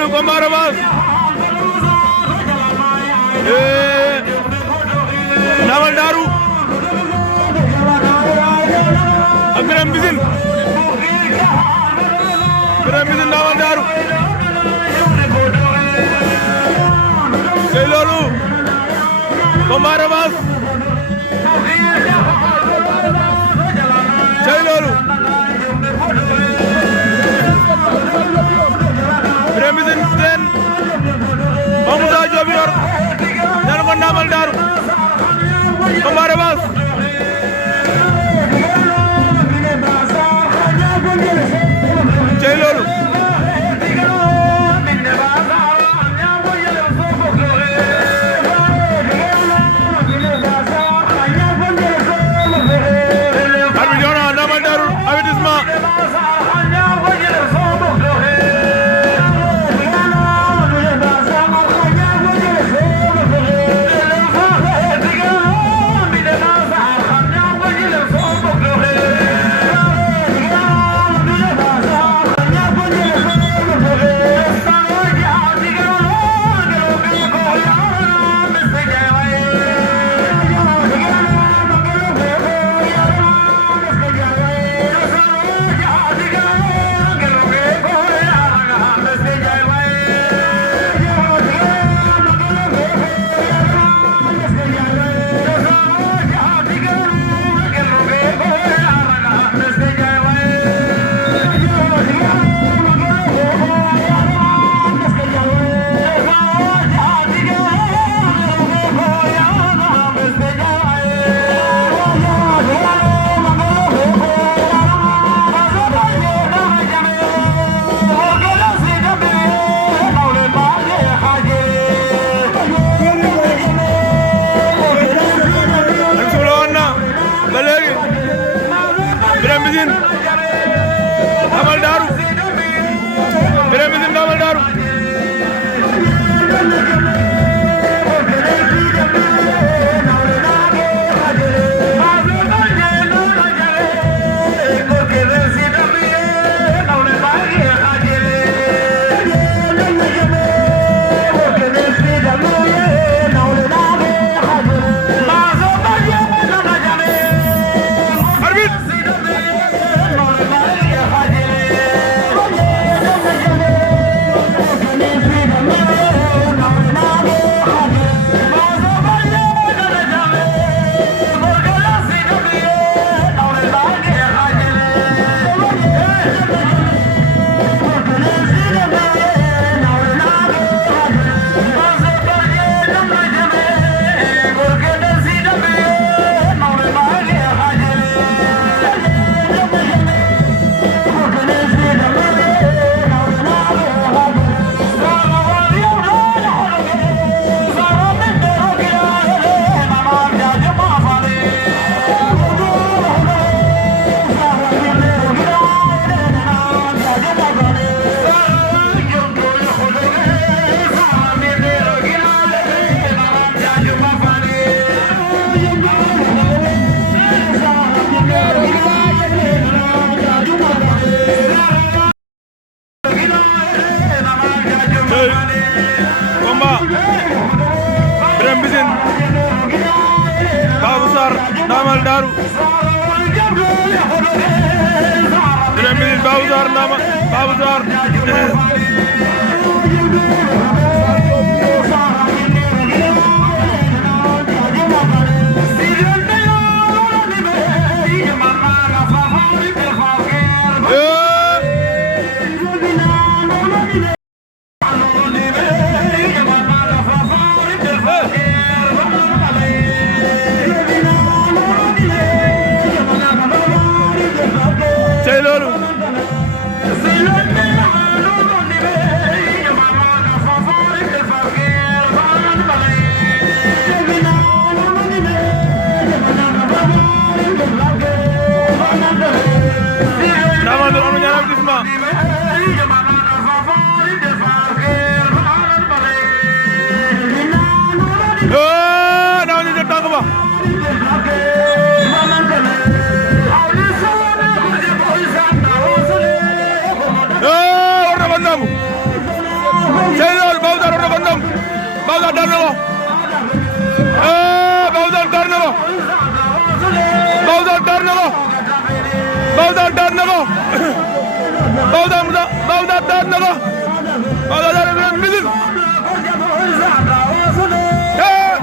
loolu combat revanche Ndamal Daaru ak Birame Mbissine Ndamal Daaru tey loolu combat revanche tey loolu Birame Mbissine teen Mamoussa Diop yor ñaan ko Ndamal Daaru combat revanche cey loolu arbitre jox na Ndamal Daaru avertissement Ndamal Daaru Birame Mbissine Ndamal Daaru combat Birame Mbissine Babou Sarr Ndamal Daaru Birame Mbissine Babou Sarr Babou Sarr cey loolu Ndamal Daaru am na ñaari avertissement Ndamal ñu jël tànk ba No! cey loolu Bawdar war na ko ndam Bawdar daan na ko Bawdar daan na ko Bawdar daan na ko Bawdar daan na ko Bawdar daan na ko